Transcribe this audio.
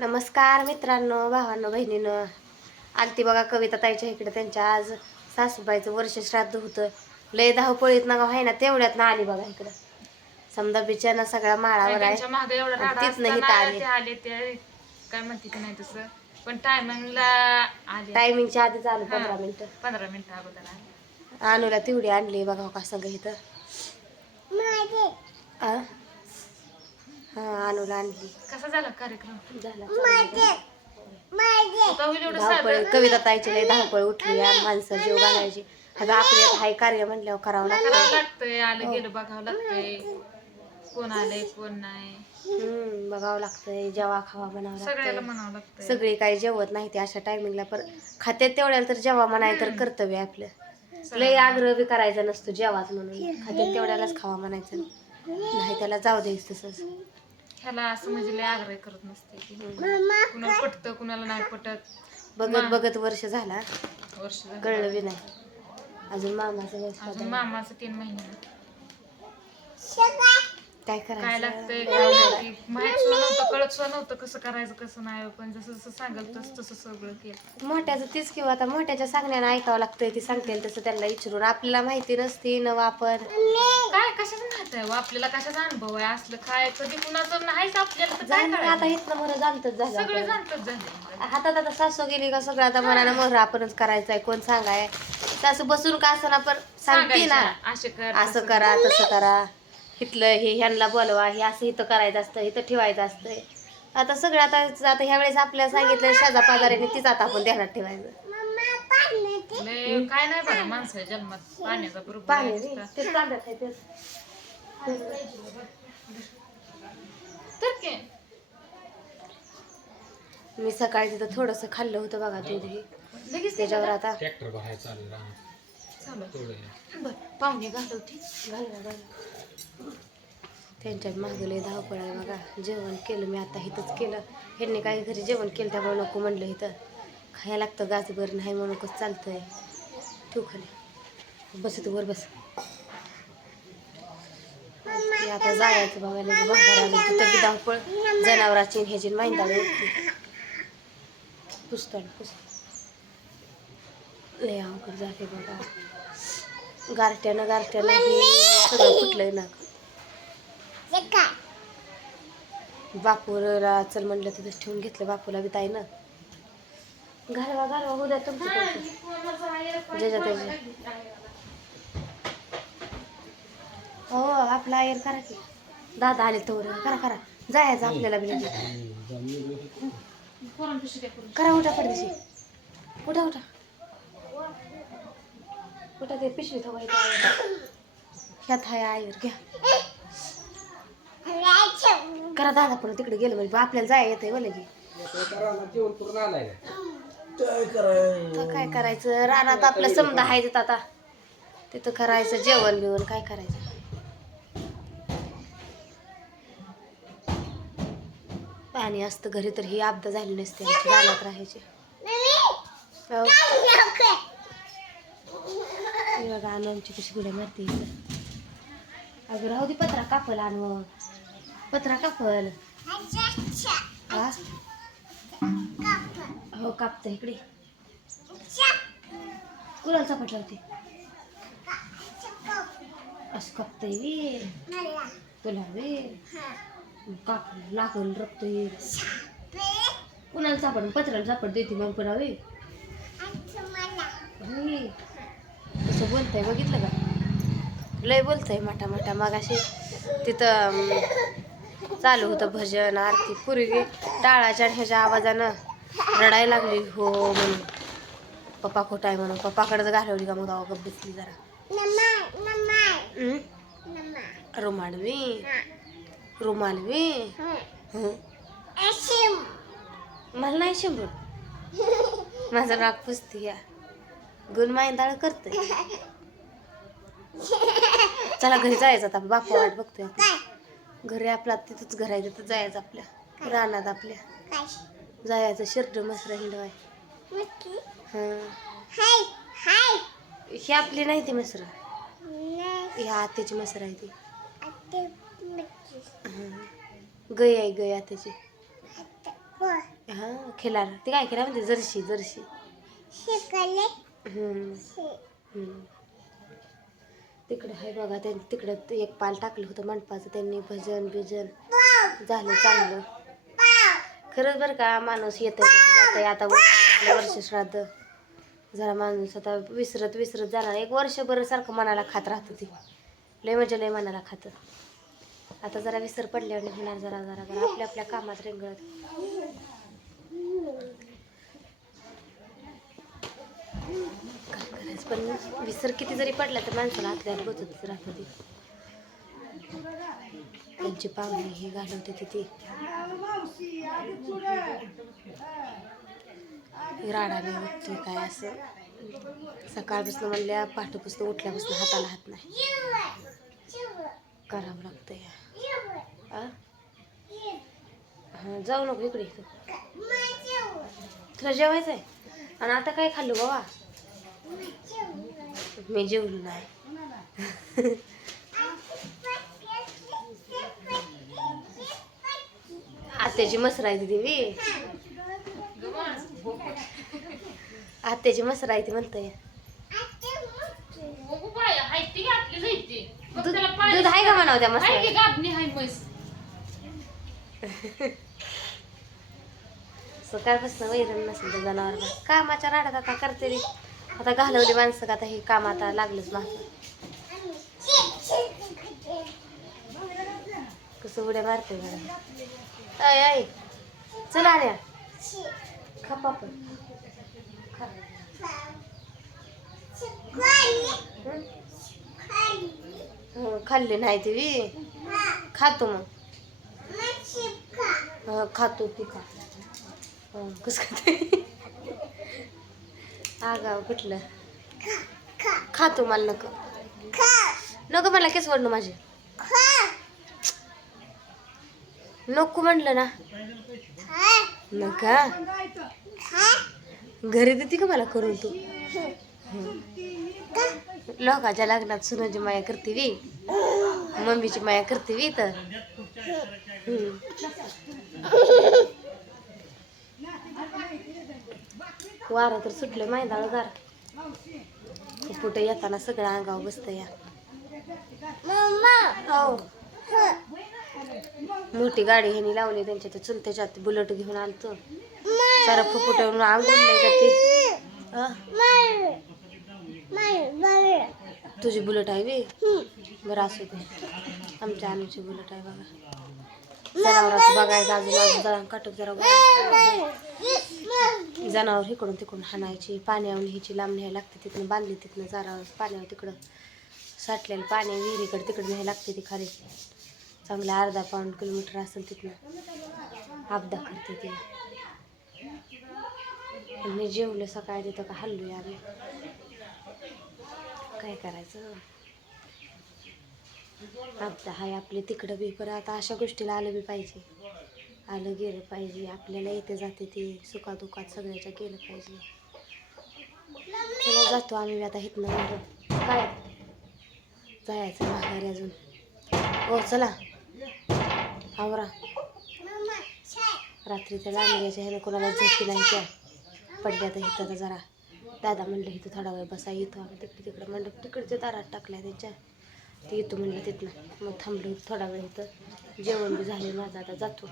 नमस्कार मित्रांनो भावांनो बहिणीनं. आलती बघा कविता ताईच्या इकडे त्यांच्या आज सासूबाईचं वर्ष श्राद्ध होतं. लय धावपळीत ना आहे ना तेवढ्यात ना आली बघा इकडं. समजा बिचाना सगळ्या माळावर त्यांच्या आहे. मागे एवढा आणि राडा तीच नाही असताना आले. ते आले ते काय म्हणते की नाही तसं. पण टायमिंगला आले. टायमिंगच्या आधी चालू हा. पंधरा मिनिटं. पंधरा मिनिटं अगोदर आले. अनुला तेवढी आणली बघा का सगळं इथं. आ? हा अनुला आणली. कसा झाला कार्यक्रम? धावपळ कविता ताईची लय धावपळ उठली या माणसं जीव घालायची. आता आपले हाय कार्य म्हणल्यावर करावं लागतं. लागतंय हो. आलं गेलं बघावं लागतंय. कोण आलंय कोण नाही. हम्म बघावं लागतंय जेवा खावा बनावं सगळ्याला लागतंय म्हणावं लागतंय. सगळी काही जेवत नाही ते अशा टायमिंगला पर खात्यात तेवढ्याला तर जेवा म्हणाय तर कर्तव्य आहे आपलं. लय आग्रह बी करायचा नसतो जेवाच म्हणून. खात्यात तेवढ्यालाच खावा म्हणायचं. नाही त्याला जाऊ द्यायच तसंच. ह्याला असं म्हणजे लय आग्रह करत नसते ती. कुणाला पटतं कुणाला नाही पटत. बघत बघत वर्ष झाला. वर्ष झालं. कळलं बी नाही. अजून मामाचं वर्ष अजून. मामाचं तीन महिने काय काय करायचं? लागतंय काय नाही माहीत सुद्धा नव्हतं कळत सुद्धा नव्हतं कसं करायचं कसं नाही पण जसं जसं सांगाल तसं तसं सगळं केलं. मोठ्याचं तीच किंवा आता मोठ्याच्या सांगण्यानं ऐकावं लागतंय ती सांगतील तसं त्यांना विचारून. आपल्याला माहिती नसती न वापर कशाचं माहीत आहे व? आपल्याला कशाचा अनुभव आहे? असलं काय? कधी कुणाचं नाहीच आपल्याला तर काय जाणं आता करायचं? इथनं बरं जाणतच झालं सगळं आपल्याला. जाणतच झालं हातात आता सासू गेली का सगळं? आता मनानं मोहर आपणच करायचंय. कोण सांगाय? सासू बसून का असं पण सांगते ना. सांगायचं, असे कर असं करा. तसं करा. इथलं हे ह्यांना बोलवा हे असं इथं करायचं असतं इथं ठेवायचं असतंय आता सगळं आता आता ह्या वेळेस आपल्याला सांगितलं शेजा पाजाऱ्याने तीच आता आपण ध्यानात ठेवायचं. लय काय नाही बघा माणसाच्या जन्मात पाण्याचा पाणी. ते तांब्यात आहे. तर काय? मी सकाळी तिथं थोडंसं खाल्लं होतं बघा दूध हे. लगेच त्याच्यावर आता ट्रॅक्टर बाहेर चालू राहणार चालू थोडं बर पाहुणे घालवती घालवा घालवा. त्यांच्यात मागं लय धावपळ आहे बघा. जेवण केलं मी आता इथंच केलं. ह्यांनी काही घरी जेवण केलं त्यामुळे नको म्हणलं इथं. खायला लागतं गाजभर नाही म्हणून कसं चालतंय? ठेवू खाली. बस तू वर बस. ते आता जायचं बघायला. की आलं. तिथं बी धावपळ जनावराची ह्याची माहिंदाळी होती पुस्तक पुस्तक लय अवघड जाते बघा गारट्यानं गारट्यानं हे सगळं फुटलंय ना. बापूला चल म्हणलं तिथं ठेवून घेतलं. बापूला बी ताई ना. घालवा घालवा उद्या तुमचं तुमचं. ज्याच्या त्याच्या. हो आपला आयर करा की. दादा आले तर करा करा. जायचं आपल्याला बी. करा उठा पडदेशी उठा उठा. उठा ते पिशवीत हवा ह्यात हाय आयर. घ्या. करा दादा पण तिकडे गेलं म्हणजे आपल्याला जाय येतंय बोला की तर काय करायचं? रानात आपलं समजा आहे तिथं आता. तिथं करायचं जेवण बिवण काय करायचं? पाणी असतं घरी तर ही आपदा झाली नसते आमची रानात राहायची. हो. हे बघा आणू आमची कशी गुड्या मारते इथं. अगं राहू दे पत्रा कापल आणू पत्रा कापल. हा? हो कापत इकडे. कुणाला चपट लावते असं कापतय वे. तुला वे. काप लागून रक्त कुणाला चापड पत्राला चापड देते मग पण वे. तसं बोलतंय बघितलं का? लय बोलतंय मोठा माटा मागाशी तिथं चालू होतं भजन आरती. पूर्वी टाळाच्या आणि ह्याच्या आवाजानं रडायला लागली. हो म्हणून. पप्पा खोटा आहे म्हणून पप्पाकडे घालवली का मग? गावा गप बसली जरा. हं? रुमाल वे रुमाल वे हं. मला नाही शंभर माझं नाक पुसती या. गुण मायंदाळ करते. चला घरी जायचं आता. बापू वाट बघतोय घरी आपला तिथंच घर आहे तिथं जायचं आपल्या. रानात आपल्या. जायचं शर्ट मसरा हिंडवाय. हां. ही आपली नाही ती मसरा ह्या आत्याची मसरा आहे ती. हां. गय आहे गय आत्याची. खिलार. ती काय खिलार म्हणते? Jersey Jersey. तिकडे आहे बघा त्यांनी तिकडं ते एक पाल टाकलं होतं मंडपाचं त्यांनी भजन बिजन झालं चांगलं. खरंच बरं का माणूस येतं जात आहे आता वर्ष वर्ष श्राद्ध. जरा माणूस आता विसरत विसरत जाणार. एक वर्षभर सारखं मनाला खात राहतं ती. लय म्हणजे लय मनाला खातं. आता जरा विसर पडल्यावर होणार जरा जरा जरा. आपल्या आपल्या कामात रेंगळत पण विसर किती जरी पडला तर माणसाला हातल्याला बसतच राहतं ती. त्यांची पाहुणे हे घालवते तिथे. राडाने उठतोय काय असं. सकाळपासून म्हणल्या पहाटेपासून उठल्यापासून हाताला हात नाही. करावं लागतं या हां जाऊ नको इकडे तुला जेवायचं आहे आणि आता काय खाल्लं बाबा? मी जेवलो नाही. आत्याची मसर आहे ती देवी. आत्याची मसर आहे ती म्हणतोय. दूध आहे का म्हणावं त्या मसरा सकाळपासून वैरण नसेल त्या जनावर. कामाच्या राडात आता करते रे. आता घालवली माणसं का आता हे काम आता लागलंच माझं. कसं उड्या मारते बरं. अय अय चल आल्या खा पापड. खा. हं? खाल्ली नाही तुम्ही खातो मग. हं, खातो ती खा. हं, कसं खाते? आगाव कुठलं? खातो मला नको. नको मला केस वाढणं माझे. नको म्हणलं ना. नका. घरी देते का मला करून तू. लोकाच्या लग्नात सुनाची माया करते वी. मम्मीची माया करते वी तर. वारं तर सुटलं मैदाळ गार कुठं येताना सगळं अंगावर बसतं या. हो. मोठी गाडी ह्यानी लावली त्यांच्या त्या चुलत्याच्यात बुलेट घेऊन आलतो. सारा फुफुटवून अंगुललंय का ते. तुझी बुलेट आहे वे बरं असू दे. आमच्या अनुची बुलेट आहे बघा. जनावराचं बघायचं अजून जरा काटक जरा जनावर इकडून तिकडून हाणायची पाण्यावर न्यायची लांब न्यायला लागते तिथनं बांधली तिथनं जरा पाण्यावर तिकडं साठलेलं पाणी विहिरीकडे तिकडं न्यायला लागते ती खाली. चांगलं अर्धा पाऊण किलोमीटर असेल तिथनं. अपदा करते ते मी जेवलं सकाळी तिथं का हल्लो आम्ही काय करायचं? अपदा हाय आपले तिकडं बी. परत आता अशा गोष्टीला आलं बी पाहिजे. आलं गेलं पाहिजे. आपल्याला येते जाते ते सुखादुखात सगळ्याच्या गेलं पाहिजे. चला जातो आम्ही आता इथनं काय? जायचं माघारी अजून. हो चला. आवरा. रात्रीच्या लांबण्याच्या ह्यानं कोणाला झोपी नाही त्या. पडल्या तर इथं जरा. दादा म्हणलं इथं थोडा वेळ बसा येतो आम्ही तिकडे तिकडे. म्हणलं तिकडच्या दारात टाकल्या त्यांच्या. ते येतो म्हणलं तिथनं. मग थांबलो थोडा वेळ इथं. जेवण बी झालं माझं आता जातो.